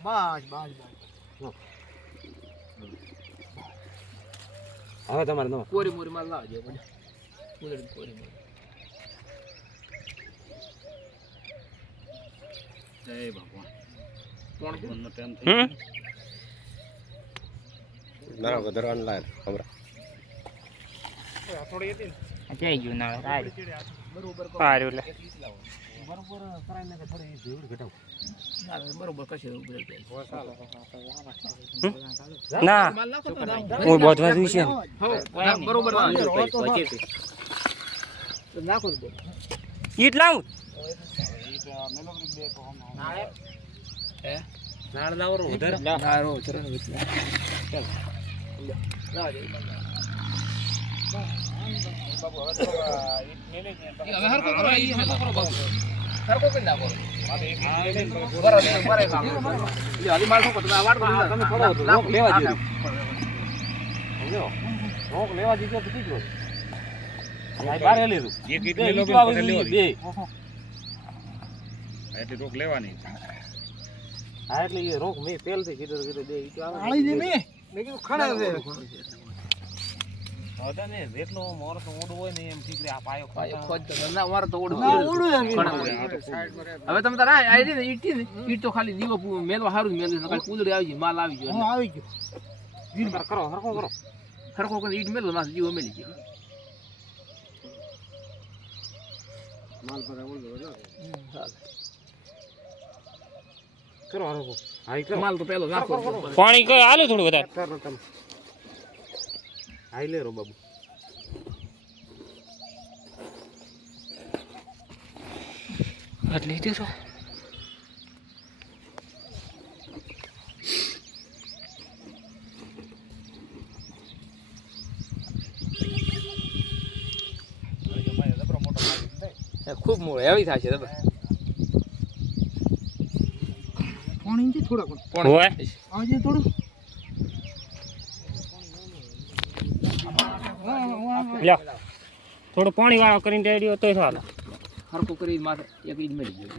બસ બસ હવે તમારે નો કોરી મોરી માલ લાવજો મને ઉદડી કોરી મોરી જય ભગવાન કોણ કોણનો ટાઈમ થઈ ના વધારવાનું લાય ખબર થોડી હતી આ જઈ ગયું ના રાય બરોબર પાર્યું લે બરોબર કરાઈને કે થોડી ભીડ ઘટાવ બરોબર કશે ઉભરે ના માલ નાખો તો હું બોધવા જોઈ છે બરોબર નાખો દે ઈટ લાવું હે નાળ લાવરો વધારે નારો ચરણ વિચલા ચાલ લાવ દે બાબુ હવે તો હવે હરકો કરો ઈ હરકો કરો બાબુ હરકો કરી નાખો બરાબર કામ લે આલી માલ ઠોકો તમે વાડ તમે થોડો રોક લેવા દીધો સમજો રોક લેવા દીધો તો ઠીક હોય ભાઈ બારે લીધું એક ઈટ મેલો બે એટલે રોક લેવાની હા એટલે એ રોક મેં પહેલથી કીધું બે ઈટ આવે આળી દે મેં કીધું ખણા છે હવે ને જેટલો મોરસ ઓડું હોય ને એમ ઠીક રે આ પાયો ખોદ ના માર તો ઓડું હવે તમે તારા આઈ ને ઈટ તો ખાલી દીવો મેલવા હારું મેલ નકર કુદડી આવી માલ આવી ગયો હા આવી ગયો વીર કરો હરખો કરો હરકો કરીને ઈટ મેલો ના દીવો મેલી ગયો માલ પર ઓળો કરો હરખો હાઈ કરો માલ તો પેલો નાખો પાણી કઈ આલે થોડું વધારે કરો તમે હાઈ લે રો બાબુ એટલે દીધો ખૂબ મોડે હેવી થાય છે દાદા પાણી છે થોડા હોય આવજે થોડું લ્યો થોડું પાણી વાળો કરીને રેડ્યો તોય સારું હરકો કરી માથે એક ઈજ મળી ગયો